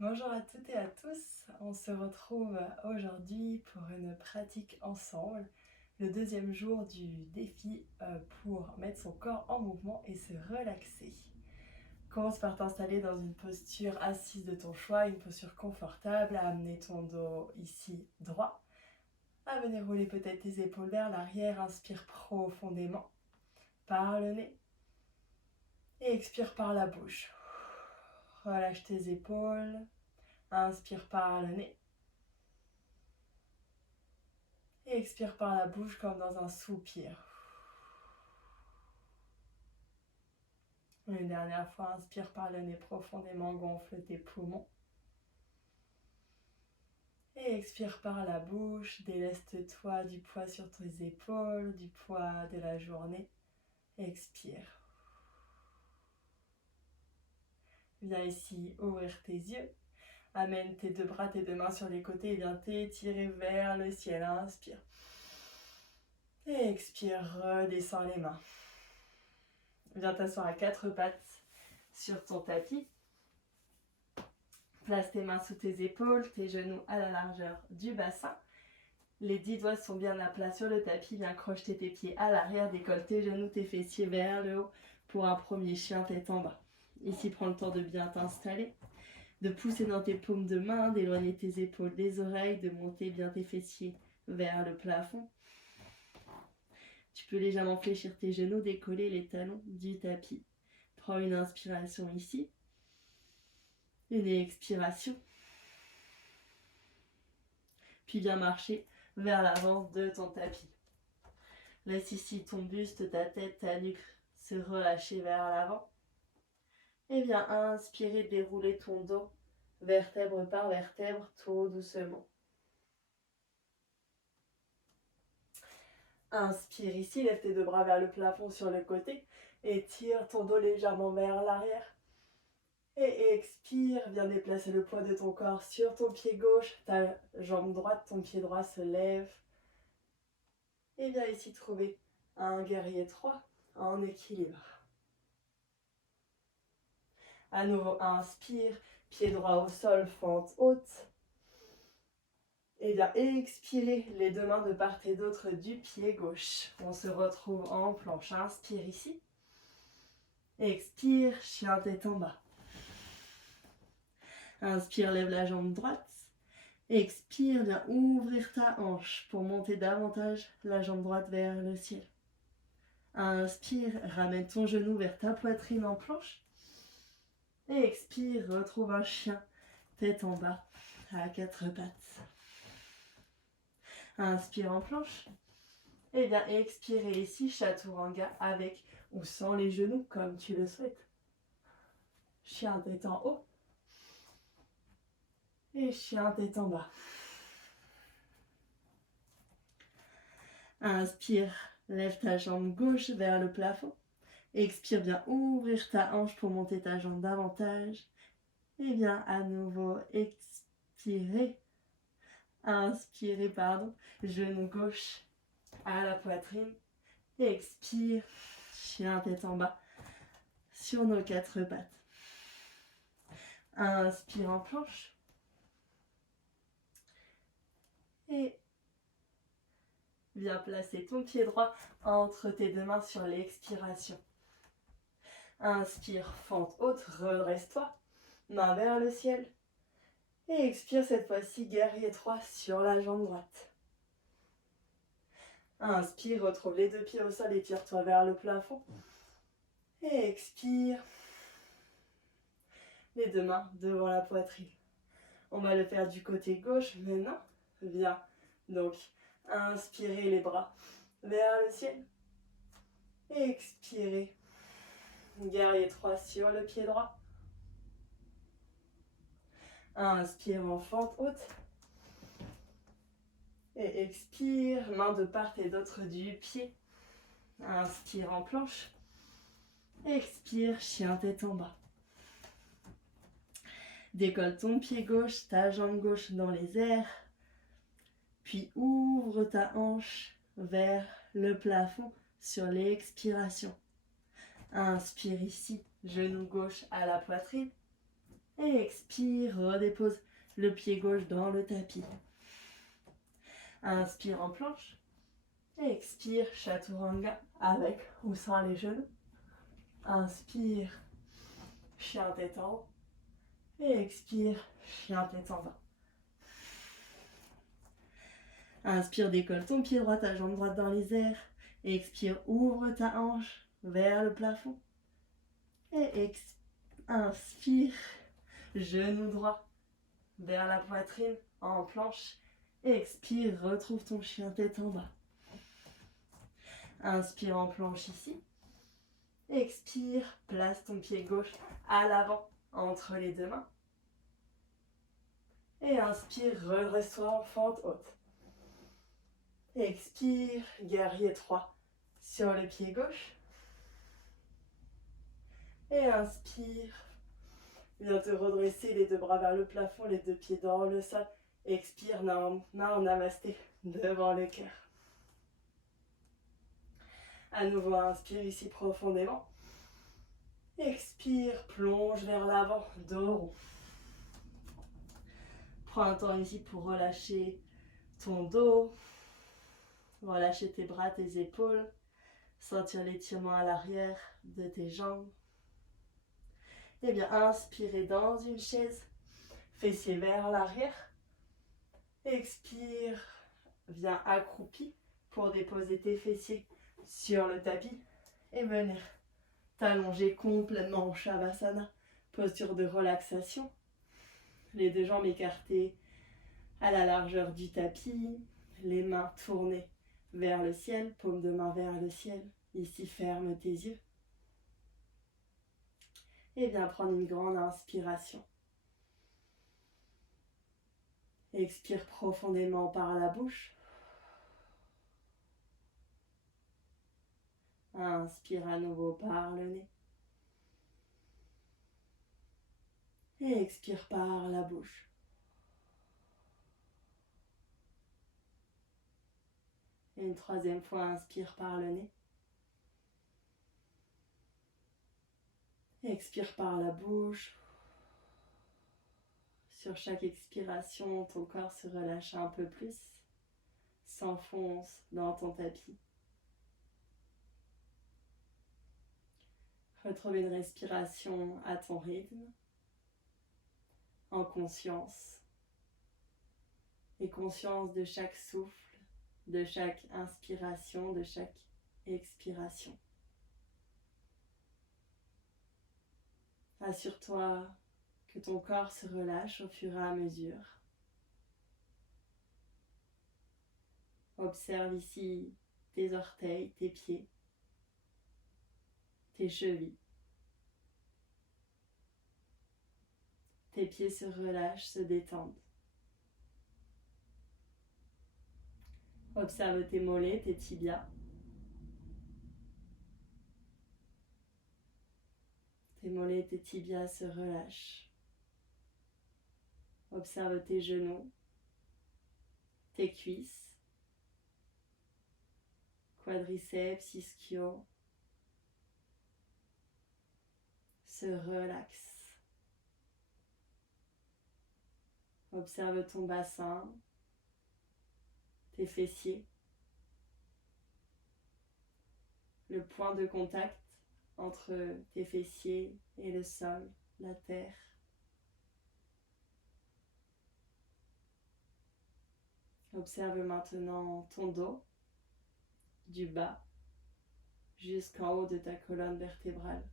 Bonjour à toutes et à tous, on se retrouve aujourd'hui pour une pratique ensemble, le deuxième jour du défi pour mettre son corps en mouvement et se relaxer. Commence par t'installer dans une posture assise de ton choix, une posture confortable, à amener ton dos ici droit, à venir rouler peut-être tes épaules vers l'arrière, inspire profondément par le nez et expire par la bouche. Relâche tes épaules, inspire par le nez. Et expire par la bouche comme dans un soupir. Une dernière fois, inspire par le nez profondément, gonfle tes poumons. Et expire par la bouche, déleste-toi du poids sur tes épaules, du poids de la journée. Expire. Viens ici ouvrir tes yeux. Amène tes deux bras, tes deux mains sur les côtés et viens t'étirer vers le ciel. Inspire. Et expire, redescends les mains. Viens t'asseoir à quatre pattes sur ton tapis. Place tes mains sous tes épaules, tes genoux à la largeur du bassin. Les 10 doigts sont bien à plat sur le tapis. Viens crocheter tes pieds à l'arrière, décolle tes genoux, tes fessiers vers le haut pour un premier chien tête en bas. Ici, prends le temps de bien t'installer, de pousser dans tes paumes de main, d'éloigner tes épaules des oreilles, de monter bien tes fessiers vers le plafond. Tu peux légèrement fléchir tes genoux, décoller les talons du tapis. Prends une inspiration ici, une expiration. Puis viens marcher vers l'avant de ton tapis. Laisse ici ton buste, ta tête, ta nuque se relâcher vers l'avant. Et viens inspirer, dérouler ton dos, vertèbre par vertèbre, tout doucement. Inspire ici, lève tes deux bras vers le plafond sur le côté et tire ton dos légèrement vers l'arrière. Et expire, viens déplacer le poids de ton corps sur ton pied gauche, ta jambe droite, ton pied droit se lève. Et viens ici trouver un guerrier 3 en équilibre. À nouveau, inspire, pied droit au sol, fente haute. Et bien, expirez les deux mains de part et d'autre du pied gauche. On se retrouve en planche. Inspire ici. Expire, chien tête en bas. Inspire, lève la jambe droite. Expire, viens ouvrir ta hanche pour monter davantage la jambe droite vers le ciel. Inspire, ramène ton genou vers ta poitrine en planche. Et expire, retrouve un chien tête en bas à quatre pattes. Inspire en planche. Et bien expirez ici, chaturanga avec ou sans les genoux comme tu le souhaites. Chien tête en haut. Et chien tête en bas. Inspire, lève ta jambe gauche vers le plafond. Expire, bien ouvrir ta hanche pour monter ta jambe davantage. Et bien à nouveau expirer. Inspirez, genou gauche à la poitrine. Expire, chien tête en bas sur nos quatre pattes. Inspire en planche. Et viens placer ton pied droit entre tes deux mains sur l'expiration. Inspire, fente haute, redresse-toi, main vers le ciel. Et expire cette fois-ci, guerrier 3 sur la jambe droite. Inspire, retrouve les deux pieds au sol, étire-toi vers le plafond. Et expire, les deux mains devant la poitrine. On va le faire du côté gauche maintenant. Viens donc inspirer les bras vers le ciel. Et expirez. Guerrier 3 sur le pied droit. Inspire en fente haute. Et expire, main de part et d'autre du pied. Inspire en planche. Expire, chien tête en bas. Décolle ton pied gauche, ta jambe gauche dans les airs. Puis ouvre ta hanche vers le plafond sur l'expiration. Inspire ici, genou gauche à la poitrine. Et expire, redépose le pied gauche dans le tapis. Inspire en planche. Et expire, chaturanga, avec ou sans les genoux. Inspire, chien tête en haut. Et expire, chien tête en bas. Inspire, décolle ton pied droit, ta jambe droite dans les airs. Et expire, ouvre ta hanche vers le plafond. Et inspire, genou droit vers la poitrine en planche. Et expire, retrouve ton chien tête en bas. Inspire en planche ici. Expire, place ton pied gauche à l'avant entre les deux mains. Et inspire, redresse-toi en fente haute. Expire, guerrier 3 sur le pied gauche. Et inspire, viens te redresser, les deux bras vers le plafond, les deux pieds dans le sol. Expire, namasté devant le cœur. À nouveau, inspire ici profondément. Expire, plonge vers l'avant, dos rond. Prends un temps ici pour relâcher ton dos, relâcher tes bras, tes épaules, sentir l'étirement à l'arrière de tes jambes. Et bien, inspirez dans une chaise, fessiers vers l'arrière. Expire, viens accroupi pour déposer tes fessiers sur le tapis et venir t'allonger complètement en Shavasana, posture de relaxation. Les deux jambes écartées à la largeur du tapis, les mains tournées vers le ciel, paume de main vers le ciel. Ici, ferme tes yeux. Et viens prendre une grande inspiration. Expire profondément par la bouche. Inspire à nouveau par le nez. Et expire par la bouche. Et une troisième fois, inspire par le nez. Expire par la bouche. Sur chaque expiration, ton corps se relâche un peu plus, s'enfonce dans ton tapis. Retrouve une respiration à ton rythme, en conscience. Et conscience de chaque souffle, de chaque inspiration, de chaque expiration. Assure-toi que ton corps se relâche au fur et à mesure. Observe ici tes orteils, tes pieds, tes chevilles. Tes pieds se relâchent, se détendent. Observe tes mollets, tes tibias. Tes mollets, tes tibias se relâchent. Observe tes genoux, tes cuisses, quadriceps, ischio. Se relaxe. Observe ton bassin, tes fessiers, le point de contact entre tes fessiers et le sol, la terre. Observe maintenant ton dos, du bas jusqu'en haut de ta colonne vertébrale.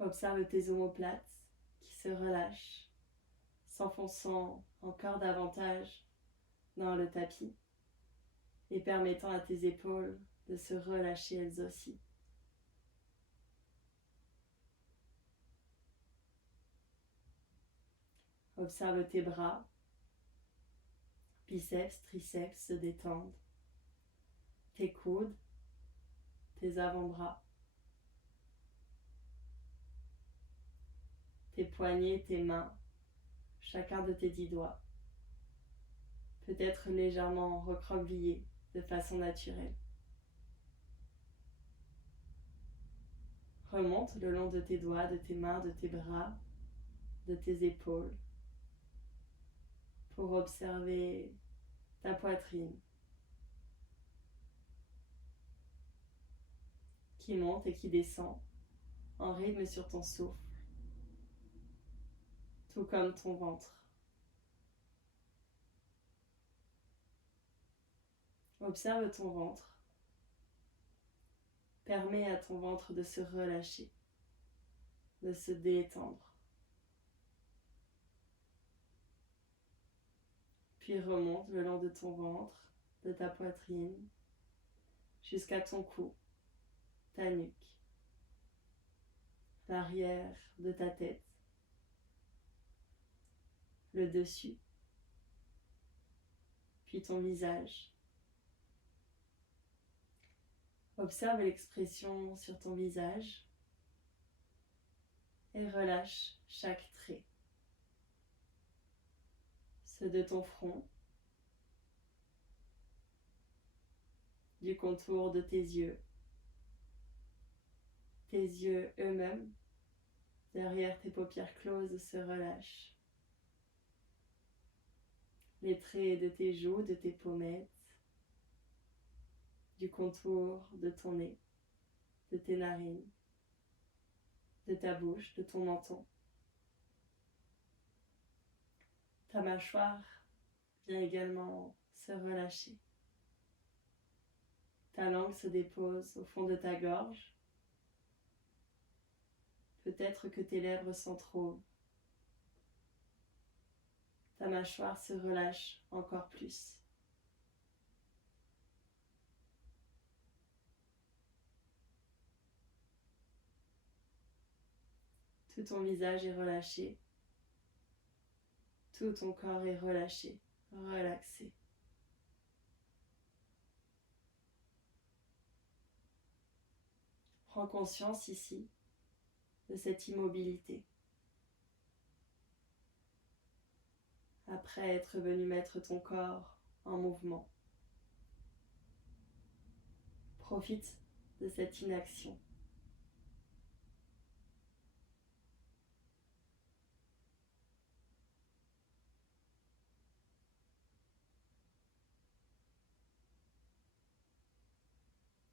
Observe tes omoplates qui se relâchent, s'enfonçant encore davantage dans le tapis et permettant à tes épaules de se relâcher elles aussi. Observe tes bras, biceps, triceps se détendent, tes coudes, tes avant-bras, tes poignets, tes mains, chacun de tes 10 doigts, peut être légèrement recroquevillé de façon naturelle. Remonte le long de tes doigts, de tes mains, de tes bras, de tes épaules, pour observer ta poitrine qui monte et qui descend en rythme sur ton souffle, tout comme ton ventre. Observe ton ventre. Permets à ton ventre de se relâcher, de se détendre. Puis remonte le long de ton ventre, de ta poitrine, jusqu'à ton cou, ta nuque, l'arrière de ta tête, le dessus, puis ton visage. Observe l'expression sur ton visage et relâche chaque trait. Ceux de ton front, du contour de tes yeux eux-mêmes, derrière tes paupières closes, se relâchent. Les traits de tes joues, de tes pommettes, du contour de ton nez, de tes narines, de ta bouche, de ton menton. Ta mâchoire vient également se relâcher. Ta langue se dépose au fond de ta gorge. Peut-être que tes lèvres s'entrouvent. Ta mâchoire se relâche encore plus. Tout ton visage est relâché. Tout ton corps est relâché, relaxé. Prends conscience ici de cette immobilité. Après être venu mettre ton corps en mouvement, profite de cette inaction.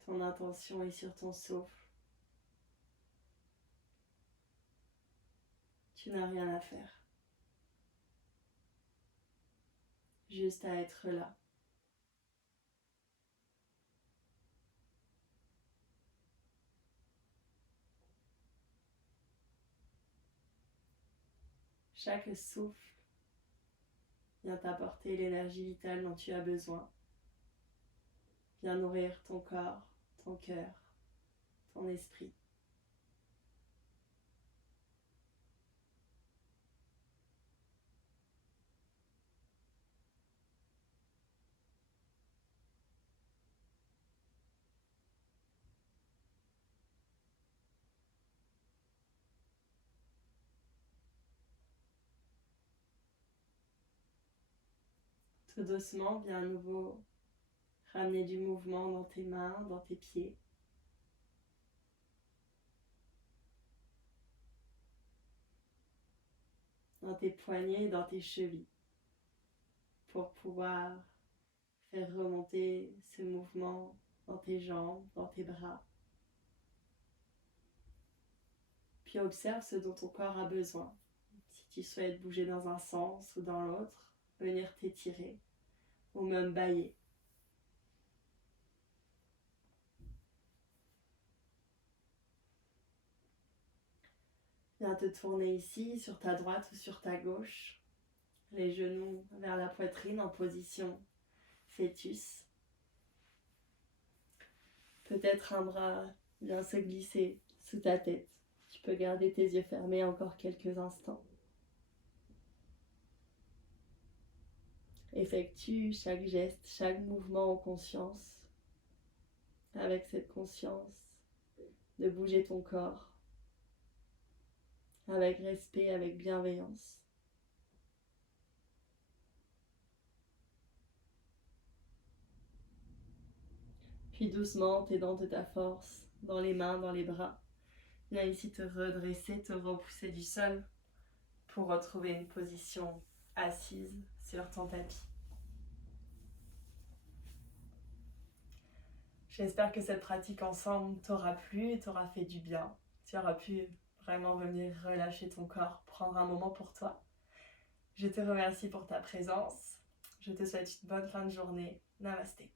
Ton intention est sur ton souffle. Tu n'as rien à faire. Juste à être là. Chaque souffle vient t'apporter l'énergie vitale dont tu as besoin. Vient nourrir ton corps, ton cœur, ton esprit. Tout doucement, viens à nouveau ramener du mouvement dans tes mains, dans tes pieds. Dans tes poignets et dans tes chevilles, pour pouvoir faire remonter ce mouvement dans tes jambes, dans tes bras. Puis observe ce dont ton corps a besoin. Si tu souhaites bouger dans un sens ou dans l'autre, venir t'étirer ou même bâiller. Viens te tourner ici, sur ta droite ou sur ta gauche, les genoux vers la poitrine en position fœtus. Peut-être un bras vient se glisser sous ta tête. Tu peux garder tes yeux fermés encore quelques instants. Effectue chaque geste, chaque mouvement en conscience, avec cette conscience de bouger ton corps, avec respect, avec bienveillance. Puis doucement, t'aidant de ta force, dans les mains, dans les bras, Viens ici te redresser, te repousser du sol pour retrouver une position assise sur ton tapis. J'espère que cette pratique ensemble t'aura plu, t'aura fait du bien. Tu auras pu vraiment venir relâcher ton corps, prendre un moment pour toi. Je te remercie pour ta présence. Je te souhaite une bonne fin de journée. Namasté.